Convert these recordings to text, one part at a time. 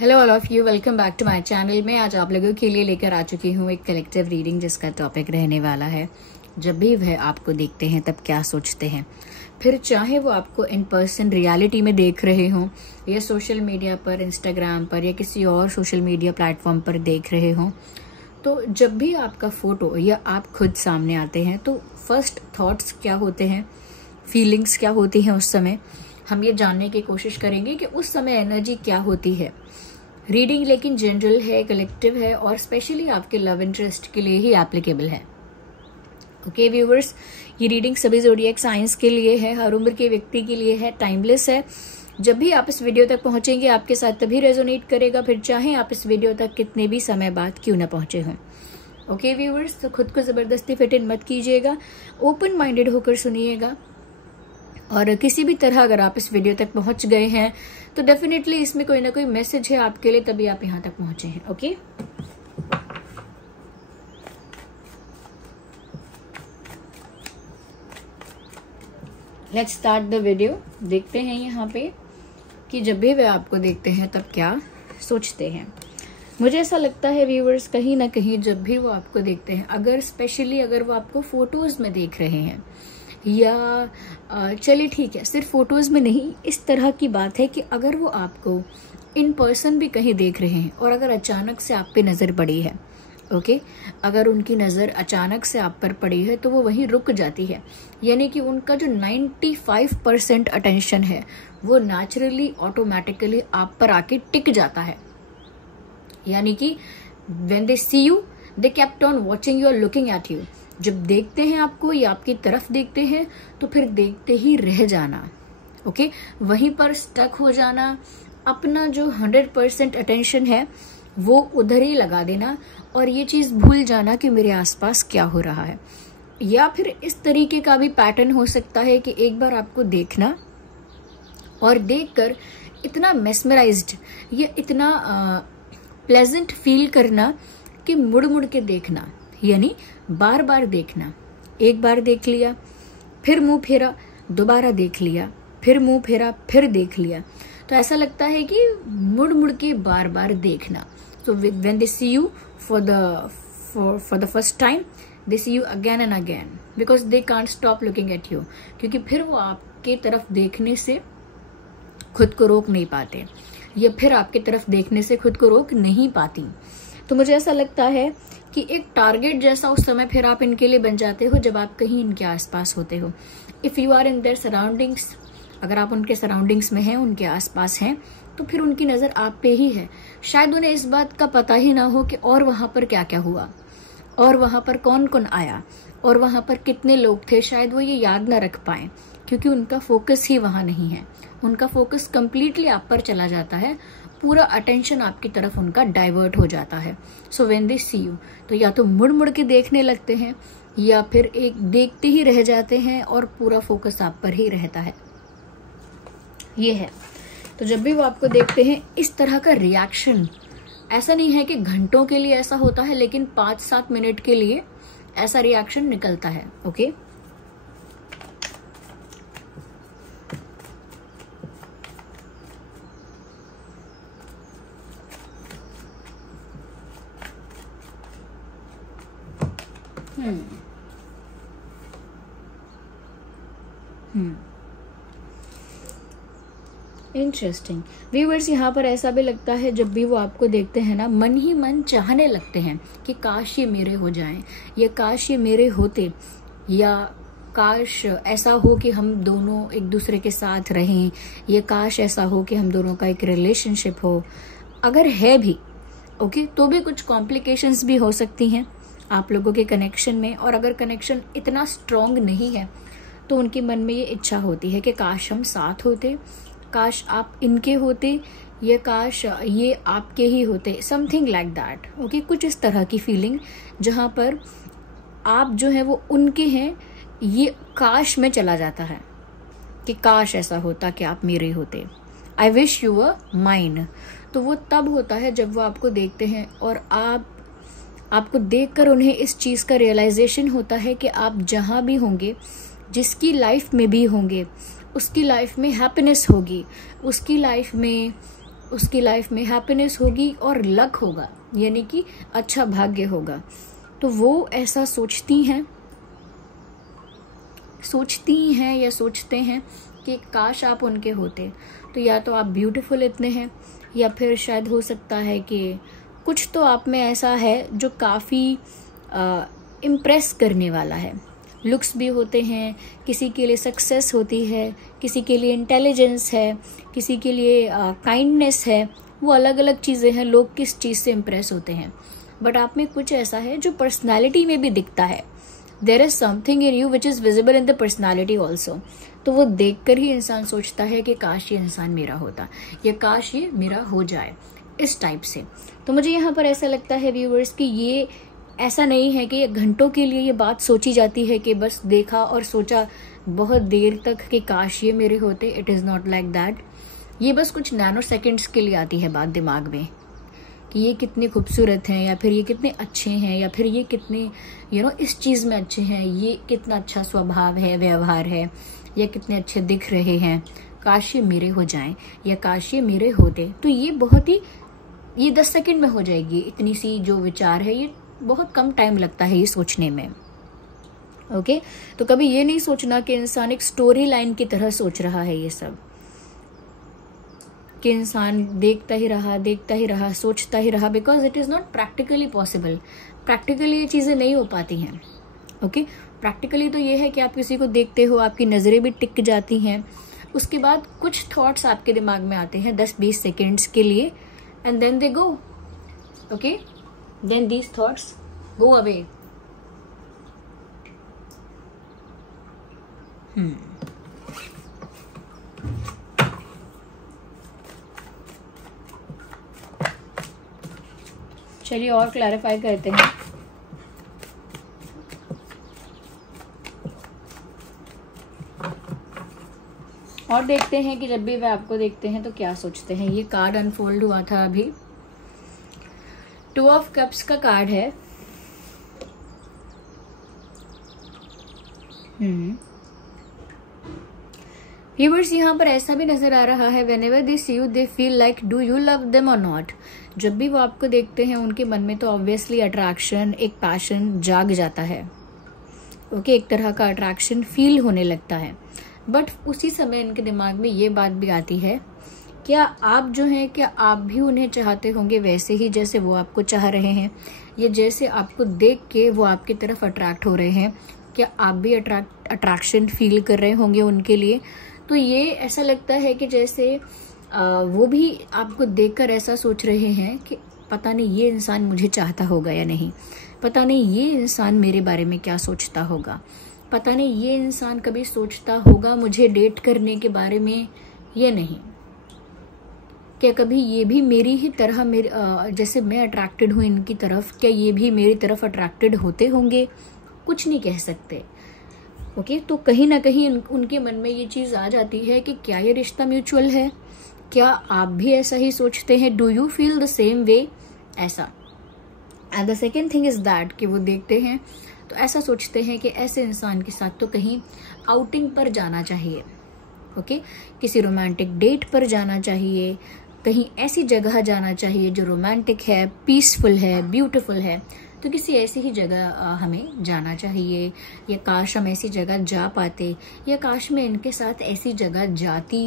Hello all of you, welcome back to my channel. मैं आज आप लोगों के लिए लेकर आ चुकी हूँ एक कलेक्टिव रीडिंग जिसका टॉपिक रहने वाला है जब भी वह आपको देखते हैं तब क्या सोचते हैं। फिर चाहे वो आपको इन पर्सन रियलिटी में देख रहे हों या सोशल मीडिया पर, इंस्टाग्राम पर या किसी और सोशल मीडिया प्लेटफॉर्म पर देख रहे हों, तो जब भी आपका फोटो या आप खुद सामने आते हैं तो फर्स्ट थॉट्स क्या होते हैं, फीलिंग्स क्या होती हैं उस समय, हम ये जानने की कोशिश करेंगे कि उस समय एनर्जी क्या होती है। रीडिंग लेकिन जनरल है, कलेक्टिव है और स्पेशली आपके लव इंटरेस्ट के लिए ही एप्लीकेबल है। ओके व्यूवर्स, ये रीडिंग सभी ज़ोडिएक साइंस के लिए है, हर उम्र के व्यक्ति के लिए है, टाइमलेस है। जब भी आप इस वीडियो तक पहुंचेंगे आपके साथ तभी रेजोनेट करेगा, फिर चाहे आप इस वीडियो तक कितने भी समय बाद क्यों ना पहुंचे हों। ओके व्यूवर्स, तो खुद को जबरदस्ती फिट इन मत कीजिएगा, ओपन माइंडेड होकर सुनिएगा। और किसी भी तरह अगर आप इस वीडियो तक पहुंच गए हैं तो डेफिनेटली इसमें कोई ना कोई मैसेज है आपके लिए, तभी आप यहां तक पहुंचे हैं। Okay, let's start the video. देखते हैं यहाँ पे कि जब भी वे आपको देखते हैं तब क्या सोचते हैं। मुझे ऐसा लगता है व्यूवर्स, कहीं ना कहीं जब भी वो आपको देखते हैं, अगर स्पेशली अगर वो आपको फोटोज में देख रहे हैं या चलिए ठीक है, सिर्फ फोटोज में नहीं, इस तरह की बात है कि अगर वो आपको इन पर्सन भी कहीं देख रहे हैं और अगर अचानक से आप पे नजर पड़ी है, ओके, अगर उनकी नजर अचानक से आप पर पड़ी है तो वो वहीं रुक जाती है, यानी कि उनका जो 95% अटेंशन है वो नेचुरली ऑटोमेटिकली आप पर आके टिक जाता है। यानी कि when they see you they kept on watching you और लुकिंग एट यू। जब देखते हैं आपको या आपकी तरफ देखते हैं तो फिर देखते ही रह जाना, ओके, वहीं पर स्टक हो जाना, अपना जो 100% अटेंशन है वो उधर ही लगा देना और ये चीज भूल जाना कि मेरे आसपास क्या हो रहा है। या फिर इस तरीके का भी पैटर्न हो सकता है कि एक बार आपको देखना और देखकर इतना मेस्मराइज्ड या इतना प्लेजेंट फील करना कि मुड़ मुड़ के देखना, यानी बार बार देखना। एक बार देख लिया, फिर मुंह फेरा, दोबारा देख लिया, फिर मुंह फेरा, फिर देख लिया, तो ऐसा लगता है कि मुड़ मुड़ के बार बार देखना। So when they see you for the first time, they see you again and again because they can't stop looking at you, क्योंकि फिर वो आपके तरफ देखने से खुद को रोक नहीं पाते या फिर आपके तरफ देखने से खुद को रोक नहीं पाती। तो मुझे ऐसा लगता है कि एक टारगेट जैसा उस समय फिर आप इनके लिए बन जाते हो जब आप कहीं इनके आसपास होते हो। If you are in their surroundings, अगर आप उनके सराउंडिंग्स में हैं, उनके आसपास हैं, तो फिर उनकी नजर आप पे ही है। शायद उन्हें इस बात का पता ही ना हो कि और वहां पर क्या क्या हुआ और वहां पर कौन कौन आया और वहां पर कितने लोग थे, शायद वो ये याद ना रख पाए क्योंकि उनका फोकस ही वहां नहीं है। उनका फोकस कंप्लीटली आप पर चला जाता है, पूरा अटेंशन आपकी तरफ उनका डाइवर्ट हो जाता है। सो व्हेन दे सी यू, तो या तो मुड़ मुड़ के देखने लगते हैं या फिर एक देखते ही रह जाते हैं और पूरा फोकस आप पर ही रहता है। ये है, तो जब भी वो आपको देखते हैं इस तरह का रिएक्शन, ऐसा नहीं है कि घंटों के लिए ऐसा होता है, लेकिन 5-7 मिनट के लिए ऐसा रिएक्शन निकलता है। ओके, इंटरेस्टिंग व्यूअर्स, यहाँ पर ऐसा भी लगता है जब भी वो आपको देखते हैं ना, मन ही मन चाहने लगते हैं कि काश ये मेरे हो जाएं या काश ये मेरे होते या काश ऐसा हो कि हम दोनों एक दूसरे के साथ रहें या काश ऐसा हो कि हम दोनों का एक रिलेशनशिप हो। अगर है भी ओके, तो भी कुछ कॉम्प्लिकेशंस भी हो सकती हैं आप लोगों के कनेक्शन में, और अगर कनेक्शन इतना स्ट्रांग नहीं है तो उनके मन में ये इच्छा होती है कि काश हम साथ होते, काश आप इनके होते या काश ये आपके ही होते, समथिंग लाइक दैट। ओके, कुछ इस तरह की फीलिंग जहां पर आप जो है वो उनके हैं, ये काश में चला जाता है कि काश ऐसा होता कि आप मेरे होते, I wish you were mine. तो वो तब होता है जब वो आपको देखते हैं और आपको देखकर उन्हें इस चीज का रियलाइजेशन होता है कि आप जहां भी होंगे, जिसकी लाइफ में भी होंगे, उसकी लाइफ में हैप्पीनेस होगी, उसकी लाइफ में उसकी लाइफ में हैप्पीनेस होगी और लक होगा, यानी कि अच्छा भाग्य होगा। तो वो ऐसा सोचती हैं या सोचते हैं कि काश आप उनके होते। तो या तो आप ब्यूटीफुल इतने हैं, या फिर शायद हो सकता है कि कुछ तो आप में ऐसा है जो काफ़ी इम्प्रेस करने वाला है। लुक्स भी होते हैं, किसी के लिए सक्सेस होती है, किसी के लिए इंटेलिजेंस है, किसी के लिए काइंडनेस है। वो अलग अलग चीज़ें हैं, लोग किस चीज़ से इम्प्रेस होते हैं। बट आप में कुछ ऐसा है जो पर्सनालिटी में भी दिखता है। There is something in you which is visible in the personality also. तो वो देखकर ही इंसान सोचता है कि काश ये इंसान मेरा होता, या काश ये मेरा हो जाए, इस टाइप से। तो मुझे यहाँ पर ऐसा लगता है व्यूअर्स कि ये ऐसा नहीं है कि ये घंटों के लिए ये बात सोची जाती है कि बस देखा और सोचा बहुत देर तक कि काश ये मेरे होते। It is not like that. ये बस कुछ नैनो सेकेंड्स के लिए आती है बात दिमाग में कि ये कितने खूबसूरत हैं, या फिर ये कितने अच्छे हैं, या फिर ये कितने इस चीज़ में अच्छे हैं, ये कितना अच्छा स्वभाव है, व्यवहार है, या कितने अच्छे दिख रहे हैं, काश ये मेरे हो जाएं, या काश ये मेरे होते। तो ये 10 सेकंड में हो जाएगी। इतनी सी जो विचार है, ये बहुत कम टाइम लगता है ये सोचने में। ओके, तो कभी ये नहीं सोचना कि इंसान एक स्टोरी लाइन की तरह सोच रहा है ये सब, कि इंसान देखता ही रहा, सोचता ही रहा, because it is not practically possible. Practically ये चीज़ें नहीं हो पाती हैं। ओके, प्रैक्टिकली तो ये है कि आप किसी को देखते हो, आपकी नज़रें भी टिक जाती हैं, उसके बाद कुछ थॉट्स आपके दिमाग में आते हैं 10-20 सेकेंड्स के लिए, and then they go. Okay, then these thoughts go away. चलिए और क्लैरिफाई करते हैं। और देखते हैं कि जब भी वे आपको देखते हैं तो क्या सोचते हैं। ये कार्ड अनफोल्ड हुआ था अभी, 2 ऑफ कप्स का कार्ड है। व्यूअर्स, यहाँ पर ऐसा भी नजर आ रहा है, whenever they see you they feel like do you love them or not। जब भी वो आपको देखते हैं उनके मन में तो ऑब्वियसली अट्रैक्शन, एक पैशन जाग जाता है। ओके, एक तरह का अट्रैक्शन फील होने लगता है। बट उसी समय इनके दिमाग में ये बात भी आती है, क्या आप जो हैं, क्या आप भी उन्हें चाहते होंगे वैसे ही जैसे वो आपको चाह रहे हैं, या जैसे आपको देख के वो आपकी तरफ अट्रैक्ट हो रहे हैं, क्या आप भी अट्रैक्शन फील कर रहे होंगे उनके लिए। तो ये ऐसा लगता है कि जैसे वो भी आपको देखकर ऐसा सोच रहे हैं कि पता नहीं ये इंसान मुझे चाहता होगा या नहीं, पता नहीं ये इंसान मेरे बारे में क्या सोचता होगा, पता नहीं ये इंसान कभी सोचता होगा मुझे डेट करने के बारे में या नहीं, क्या कभी ये भी मेरी ही तरह जैसे मैं अट्रैक्टेड हूँ इनकी तरफ, क्या ये भी मेरी तरफ अट्रैक्टेड होते होंगे। कुछ नहीं कह सकते। ओके, तो कहीं ना कहीं उनके मन में ये चीज आ जाती है कि क्या ये रिश्ता म्यूचुअल है, क्या आप भी ऐसा ही सोचते हैं, do you feel the same way, ऐसा। And the second thing is that कि वो देखते हैं तो ऐसा सोचते हैं कि ऐसे इंसान के साथ तो कहीं आउटिंग पर जाना चाहिए। ओके, किसी रोमांटिक डेट पर जाना चाहिए, कहीं ऐसी जगह जाना चाहिए जो रोमांटिक है, पीसफुल है, ब्यूटीफुल है। तो किसी ऐसी ही जगह हमें जाना चाहिए, या काश हम ऐसी जगह जा पाते, या काश मैं इनके साथ ऐसी जगह जाती,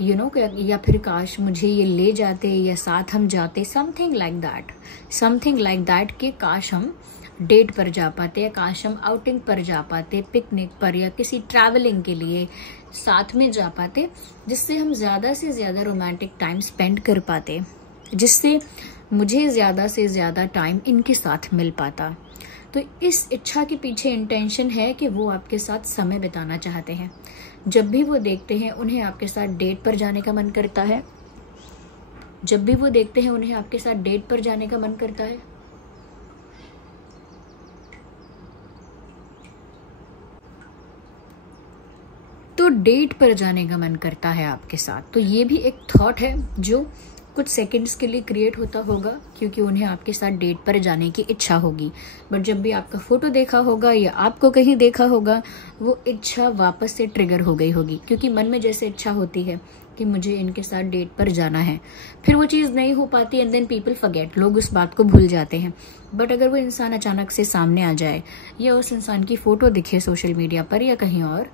या फिर काश मुझे ये ले जाते या साथ हम जाते, समथिंग लाइक दैट कि काश हम डेट पर जा पाते, या काश हम आउटिंग पर जा पाते, पिकनिक पर, या किसी ट्रैवलिंग के लिए साथ में जा पाते, जिससे हम ज्यादा से ज्यादा रोमांटिक टाइम स्पेंड कर पाते, जिससे मुझे ज्यादा से ज्यादा टाइम इनके साथ मिल पाता। तो इस इच्छा के पीछे इंटेंशन है कि वो आपके साथ समय बिताना चाहते हैं। जब भी वो देखते हैं उन्हें आपके साथ डेट पर जाने का मन करता है, जब भी वो देखते हैं उन्हें आपके साथ डेट पर जाने का मन करता है। तो डेट पर जाने का मन करता है आपके साथ। तो ये भी एक थॉट है जो कुछ सेकंड्स के लिए क्रिएट होता होगा, क्योंकि उन्हें आपके साथ डेट पर जाने की इच्छा होगी। बट जब भी आपका फोटो देखा होगा या आपको कहीं देखा होगा, वो इच्छा वापस से ट्रिगर हो गई होगी, क्योंकि मन में जैसे इच्छा होती है कि मुझे इनके साथ डेट पर जाना है, फिर वो चीज़ नहीं हो पाती एंड देन पीपल फॉरगेट, लोग उस बात को भूल जाते हैं। बट अगर वो इंसान अचानक से सामने आ जाए या उस इंसान की फोटो दिखे सोशल मीडिया पर या कहीं और,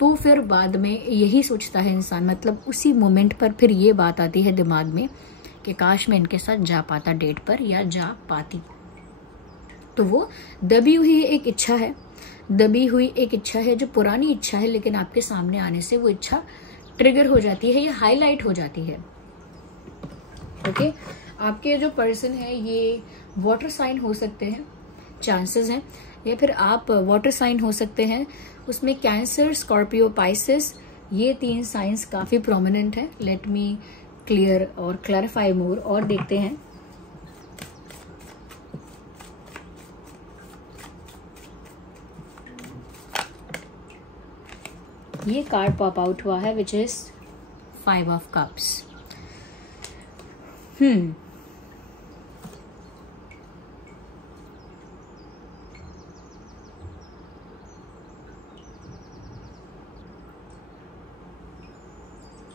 तो फिर बाद में यही सोचता है इंसान, मतलब उसी मोमेंट पर फिर ये बात आती है दिमाग में कि काश मैं इनके साथ जा पाता डेट पर या जा पाती। तो वो दबी हुई एक इच्छा है, दबी हुई एक इच्छा है जो पुरानी इच्छा है, लेकिन आपके सामने आने से वो इच्छा ट्रिगर हो जाती है या हाईलाइट हो जाती है। ओके, आपके जो पर्सन है ये वाटर साइन हो सकते हैं, चांसेस हैं, या फिर आप वाटर साइन हो सकते हैं। उसमें कैंसर, स्कॉर्पियो, पाइसेस, ये 3 साइंस काफी प्रोमिनेंट है। लेट मी क्लियर और क्लैरिफाई मोर और देखते हैं। ये कार्ड पॉप आउट हुआ है which is 5 of cups.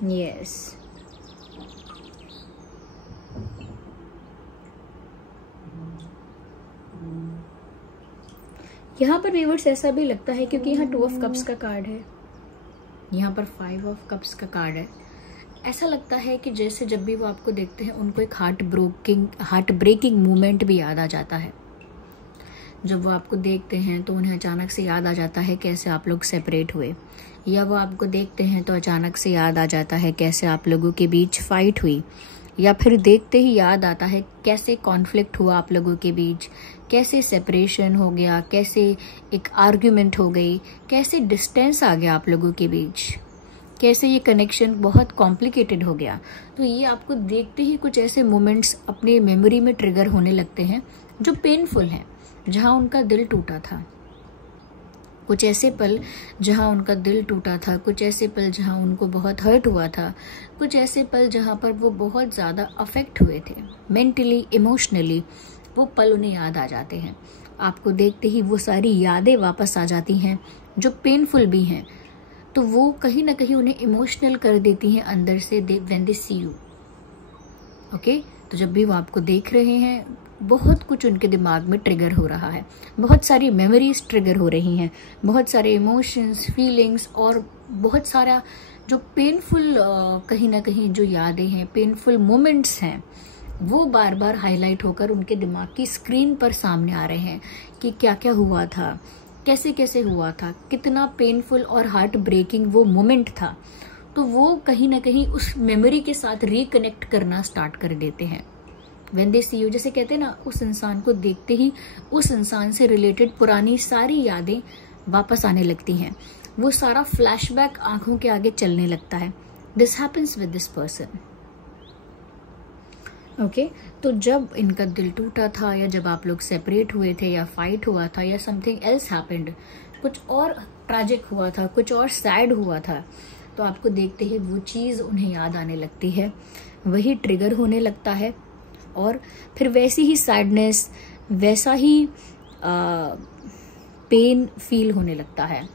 Yes, यहाँ पर व्यूअर्स ऐसा भी लगता है क्योंकि यहाँ 2 ऑफ कप्स का कार्ड है, यहाँ पर 5 ऑफ कप्स का कार्ड है। ऐसा लगता है कि जैसे जब भी वो आपको देखते हैं उनको एक हार्ट ब्रेकिंग मोमेंट भी याद आ जाता है। जब वो आपको देखते हैं तो उन्हें अचानक से याद आ जाता है कैसे आप लोग सेपरेट हुए, या वो आपको देखते हैं तो अचानक से याद आ जाता है कैसे आप लोगों के बीच फाइट हुई, या फिर देखते ही याद आता है कैसे कॉन्फ्लिक्ट हुआ आप लोगों के बीच, कैसे सेपरेशन हो गया, कैसे एक आर्ग्यूमेंट हो गई, कैसे डिस्टेंस आ गया आप लोगों के बीच, कैसे ये कनेक्शन बहुत कॉम्प्लिकेटेड हो गया। तो ये आपको देखते ही कुछ ऐसे मोमेंट्स अपने मेमोरी में ट्रिगर होने लगते हैं जो पेनफुल हैं, जहां उनका दिल टूटा था। कुछ ऐसे पल जहां उनका दिल टूटा था, कुछ ऐसे पल जहां उनको बहुत हर्ट हुआ था, कुछ ऐसे पल जहां पर वो बहुत ज़्यादा अफेक्ट हुए थे मेंटली, इमोशनली, वो पल उन्हें याद आ जाते हैं। आपको देखते ही वो सारी यादें वापस आ जाती हैं जो पेनफुल भी हैं, तो वो कहीं ना कहीं उन्हें इमोशनल कर देती हैं अंदर से when they see you. Okay, तो जब भी वो आपको देख रहे हैं बहुत कुछ उनके दिमाग में ट्रिगर हो रहा है, बहुत सारी मेमोरीज ट्रिगर हो रही हैं, बहुत सारे इमोशंस, फीलिंग्स और बहुत सारा जो पेनफुल कहीं ना कहीं जो यादें हैं, पेनफुल मोमेंट्स हैं, वो बार बार हाईलाइट होकर उनके दिमाग की स्क्रीन पर सामने आ रहे हैं कि क्या क्या हुआ था, कैसे कैसे हुआ था, कितना पेनफुल और हार्ट ब्रेकिंग वो मोमेंट था। तो वो कहीं ना कहीं उस मेमोरी के साथ रिकनेक्ट करना स्टार्ट कर देते हैं व्हेन दे सी यू। जैसे कहते हैं ना, उस इंसान को देखते ही उस इंसान से रिलेटेड पुरानी सारी यादें वापस आने लगती हैं, वो सारा फ्लैशबैक आंखों के आगे चलने लगता है। This happens with this person. Okay, तो जब इनका दिल टूटा था या जब आप लोग सेपरेट हुए थे या फाइट हुआ था या समथिंग एल्स हैपेंड, कुछ और ट्रैजिक हुआ था, कुछ और सैड हुआ था, तो आपको देखते ही वो चीज़ उन्हें याद आने लगती है, वही ट्रिगर होने लगता है और फिर वैसी ही सैडनेस, वैसा ही पेन फील होने लगता है।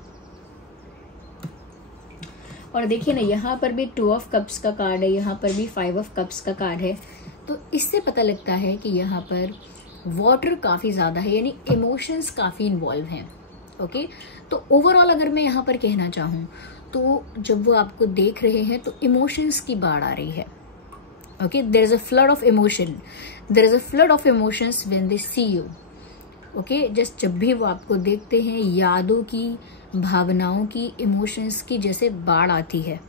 और देखिए ना, यहाँ पर भी 2 ऑफ कप्स का कार्ड है, यहाँ पर भी 5 ऑफ कप्स का कार्ड है। तो इससे पता लगता है कि यहाँ पर वाटर काफ़ी ज़्यादा है, यानी इमोशंस काफ़ी इन्वॉल्व हैं। ओके, तो ओवरऑल अगर मैं यहाँ पर कहना चाहूँ तो जब वो आपको देख रहे हैं तो इमोशंस की बाढ़ आ रही है। Okay, there is a flood of emotion, there is a flood of emotions when they see you. Okay, just जब भी वो आपको देखते हैं यादों की, भावनाओं की, इमोशंस की जैसे बाढ़ आती है।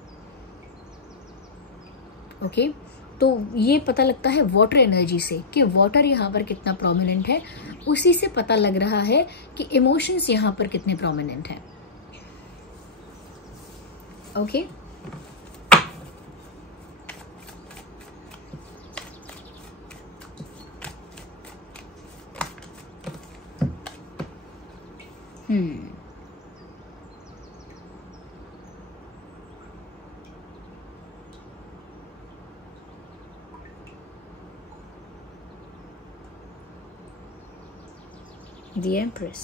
ओके, तो ये पता लगता है वाटर एनर्जी से कि वाटर यहाँ पर कितना प्रोमिनेंट है, उसी से पता लग रहा है कि इमोशंस यहाँ पर कितने प्रोमिनेंट हैं। Okay, The Empress.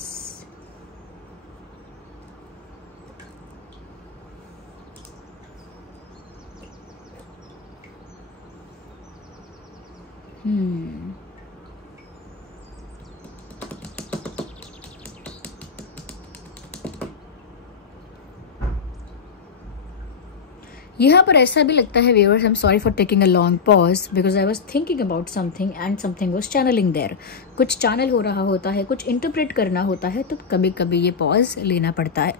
यहाँ पर ऐसा भी लगता है viewers, I am sorry for taking a long pause because I was thinking about something and something was channelling there. कुछ चैनल हो रहा होता है, कुछ इंटरप्रेट करना होता है, तो कभी कभी ये पॉज लेना पड़ता है।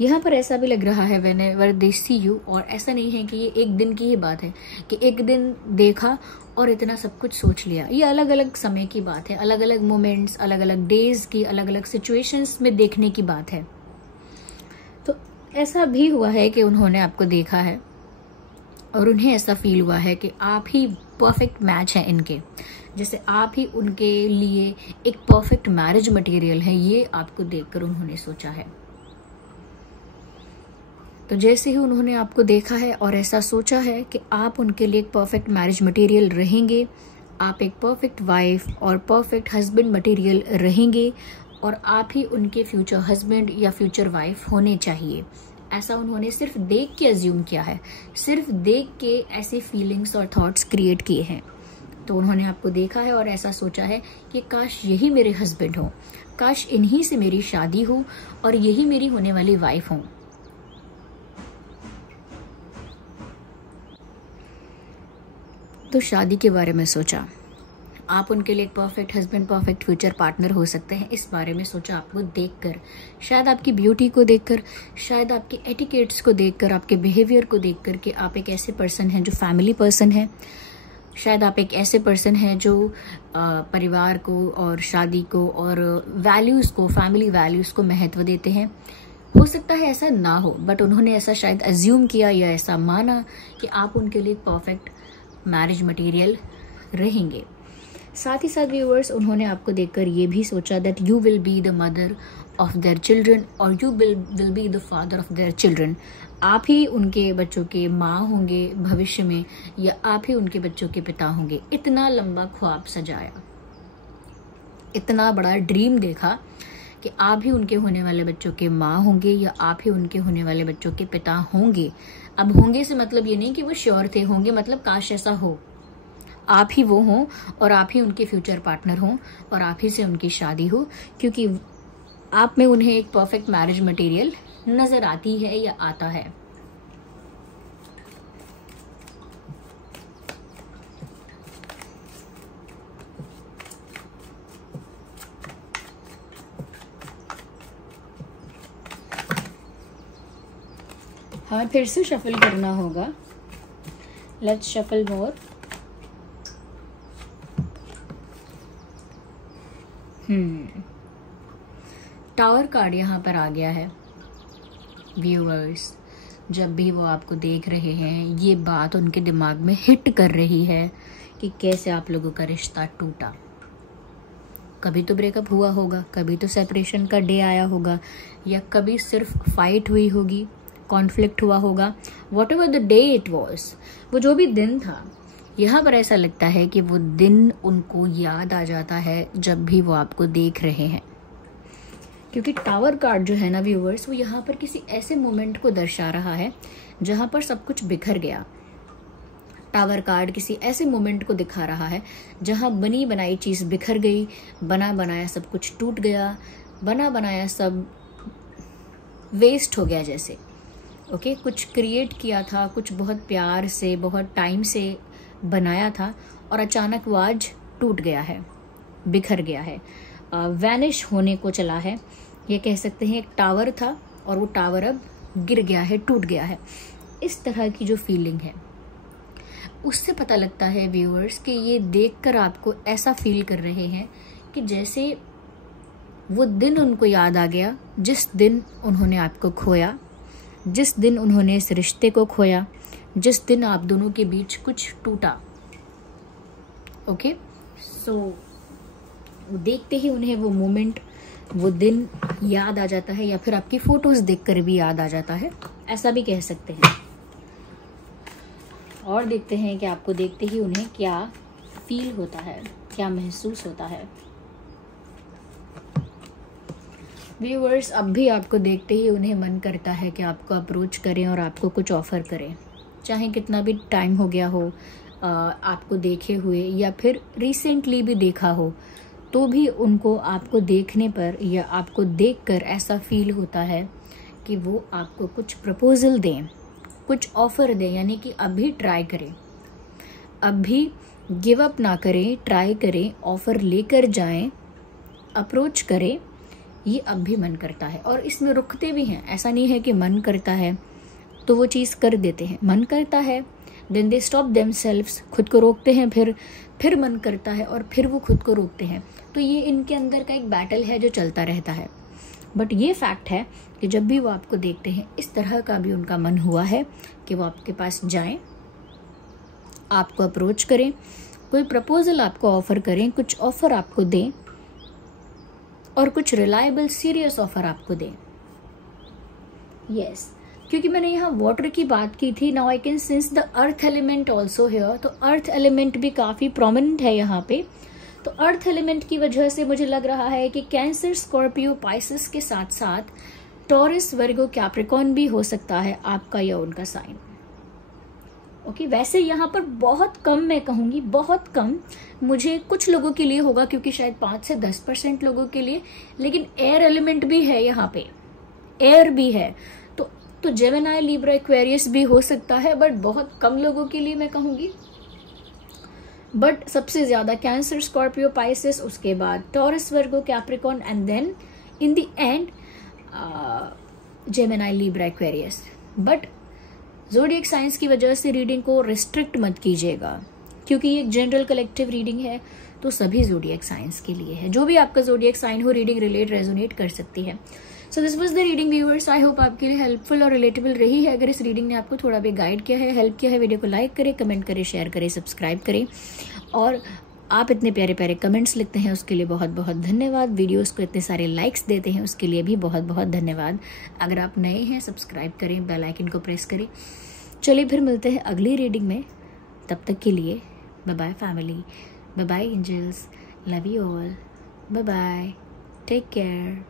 यहाँ पर ऐसा भी लग रहा है व्हेनेवर दे सी यू, और ऐसा नहीं है कि ये एक दिन की ही बात है कि एक दिन देखा और इतना सब कुछ सोच लिया। ये अलग अलग समय की बात है, अलग अलग मोमेंट्स, अलग अलग डेज की, अलग अलग सिचुएशंस में देखने की बात है। तो ऐसा भी हुआ है कि उन्होंने आपको देखा है और उन्हें ऐसा फील हुआ है कि आप ही परफेक्ट मैच हैं इनके, जैसे आप ही उनके लिए एक परफेक्ट मैरिज मटेरियल है, ये आपको देखकर उन्होंने सोचा है। तो जैसे ही उन्होंने आपको देखा है और ऐसा सोचा है कि आप उनके लिए एक परफेक्ट मैरिज मटेरियल रहेंगे, आप एक परफेक्ट वाइफ और परफेक्ट हस्बैंड मटेरियल रहेंगे, और आप ही उनके फ्यूचर हस्बैंड या फ्यूचर वाइफ होने चाहिए, ऐसा उन्होंने सिर्फ देख के अज्यूम किया है, सिर्फ देख के ऐसी फीलिंग्स और थॉट्स क्रिएट किए हैं। तो उन्होंने आपको देखा है और ऐसा सोचा है कि काश यही मेरे हस्बैंड हो, काश इन्हीं से मेरी शादी हो और यही मेरी होने वाली वाइफ हो। तो शादी के बारे में सोचा, आप उनके लिए एक perfect husband, perfect future partner हो सकते हैं, इस बारे में सोचा आपको देखकर, शायद आपकी ब्यूटी को देखकर, शायद आपके एटिकेट्स को देखकर, आपके बिहेवियर को देखकर कि आप एक ऐसे पर्सन हैं जो फैमिली पर्सन है, शायद आप एक ऐसे पर्सन हैं जो परिवार को और शादी को और वैल्यूज़ को, फैमिली वैल्यूज़ को महत्व देते हैं। हो सकता है ऐसा ना हो, बट उन्होंने ऐसा शायद अज्यूम किया या ऐसा माना कि आप उनके लिए परफेक्ट मैरिज मटेरियल रहेंगे। साथ ही साथ व्यूअर्स, उन्होंने आपको देखकर ये भी सोचा that you will be the mother of their children और you will be the father of their children. आप ही उनके बच्चों के माँ होंगे भविष्य में, या आप ही उनके बच्चों के पिता होंगे। इतना लंबा ख्वाब सजाया, इतना बड़ा ड्रीम देखा कि आप ही उनके होने वाले बच्चों के माँ होंगे या आप ही उनके होने वाले बच्चों के पिता होंगे। अब होंगे से मतलब ये नहीं कि वो श्योर थे, होंगे मतलब काश ऐसा हो, आप ही वो हों और आप ही उनके फ्यूचर पार्टनर हों और आप ही से उनकी शादी हो, क्योंकि आप में उन्हें एक परफेक्ट मैरिज मटेरियल नजर आती है या आता है। हमें फिर से शफल करना होगा। Let's shuffle more. Tower card यहाँ पर आ गया है। व्यूअर्स, जब भी वो आपको देख रहे हैं, ये बात उनके दिमाग में हिट कर रही है कि कैसे आप लोगों का रिश्ता टूटा। कभी तो ब्रेकअप हुआ होगा, कभी तो सेपरेशन का डे आया होगा, या कभी सिर्फ फाइट हुई होगी, कॉन्फ्लिक्ट हुआ होगा, what ever the day it was, वो जो भी दिन था, यहाँ पर ऐसा लगता है कि वो दिन उनको याद आ जाता है जब भी वो आपको देख रहे हैं। क्योंकि टावर कार्ड जो है ना व्यूअर्स, वो यहाँ पर किसी ऐसे मोमेंट को दर्शा रहा है जहाँ पर सब कुछ बिखर गया। टावर कार्ड किसी ऐसे मोमेंट को दिखा रहा है जहाँ बनी बनाई चीज बिखर गई, बना बनाया सब कुछ टूट गया, बना बनाया सब वेस्ट हो गया जैसे। ओके, कुछ क्रिएट किया था, कुछ बहुत प्यार से, बहुत टाइम से बनाया था, और अचानक वो आज टूट गया है, बिखर गया है, वैनिश होने को चला है। ये कह सकते हैं एक टावर था और वो टावर अब गिर गया है, टूट गया है। इस तरह की जो फीलिंग है, उससे पता लगता है व्यूअर्स कि ये देखकर आपको ऐसा फील कर रहे हैं कि जैसे वो दिन उनको याद आ गया जिस दिन उन्होंने आपको खोया, जिस दिन उन्होंने इस रिश्ते को खोया, जिस दिन आप दोनों के बीच कुछ टूटा। ओके, सो देखते ही उन्हें वो मोमेंट, वो दिन याद आ जाता है, या फिर आपकी फोटोज देखकर भी याद आ जाता है, ऐसा भी कह सकते हैं। और देखते हैं कि आपको देखते ही उन्हें क्या फील होता है, क्या महसूस होता है। व्यूअर्स, अब भी आपको देखते ही उन्हें मन करता है कि आपको अप्रोच करें और आपको कुछ ऑफर करें, चाहे कितना भी टाइम हो गया हो, आपको देखे हुए या फिर रिसेंटली भी देखा हो, तो भी उनको आपको देखने पर या आपको देखकर ऐसा फील होता है कि वो आपको कुछ प्रपोजल दें, कुछ ऑफर दें, यानी कि अभी ट्राई करें, अभी गिव अप ना करें, ट्राई करें, ऑफर लेकर जाएं, अप्रोच करें। ये अब भी मन करता है और इसमें रुकते भी हैं। ऐसा नहीं है कि मन करता है तो वो चीज़ कर देते हैं, मन करता है देन दे स्टॉप देमसेल्व्स, खुद को रोकते हैं, फिर मन करता है और फिर वो खुद को रोकते हैं। तो ये इनके अंदर का एक बैटल है जो चलता रहता है। बट ये फैक्ट है कि जब भी वो आपको देखते हैं, इस तरह का भी उनका मन हुआ है कि वो आपके पास जाएं, आपको अप्रोच करें, कोई प्रपोजल आपको ऑफर करें, कुछ ऑफर आपको दें और कुछ रिलायबल सीरियस ऑफर आपको दें। यस, क्योंकि मैंने यहाँ वाटर की बात की थी, now I can sense the earth element also here. तो अर्थ एलिमेंट भी काफी प्रोमिनेंट है यहाँ पे। तो अर्थ एलिमेंट की वजह से मुझे लग रहा है कि कैंसर, स्कॉर्पियो, पाइसेस के साथ साथ टॉरस, वर्गो, कैप्रिकॉर्न भी हो सकता है आपका या उनका साइन। ओके, वैसे यहाँ पर बहुत कम, मैं कहूंगी बहुत कम, मुझे कुछ लोगों के लिए होगा, क्योंकि शायद 5 से 10% लोगों के लिए, लेकिन एयर एलिमेंट भी है यहाँ पे, एयर भी है। तो जेमिनी, लिब्रा, एक्वेरियस भी हो सकता है, बट बहुत कम लोगों के लिए मैं कहूंगी। बट सबसे ज्यादा कैंसर, स्कॉर्पियो, पाइसेस, उसके बाद Taurus, Virgo, Capricorn and then in the end Gemini, Libra, Aquarius. But zodiac science की वजह से रीडिंग को रिस्ट्रिक्ट मत कीजिएगा, क्योंकि ये एक जनरल कलेक्टिव रीडिंग है, तो सभी ज़ोडिएक साइंस के लिए है। जो भी आपका ज़ोडिएक साइन हो, रीडिंग रिलेट रेजोनेट कर सकती है। So this was the reading viewers. I hope आपके लिए हेल्पफुल और रिलेटेबल रही है। अगर इस रीडिंग ने आपको थोड़ा भी गाइड किया है, हेल्प किया है, वीडियो को लाइक करें, कमेंट करें, शेयर करें, सब्सक्राइब करें। और आप इतने प्यारे प्यारे कमेंट्स लिखते हैं उसके लिए बहुत बहुत धन्यवाद। वीडियोस को इतने सारे लाइक्स देते हैं उसके लिए भी बहुत बहुत धन्यवाद। अगर आप नए हैं, सब्सक्राइब करें, बेल आइकन को प्रेस करें। चलिए फिर मिलते हैं अगली रीडिंग में। तब तक के लिए bye bye family, bye bye angels, love you all, bye bye, take care.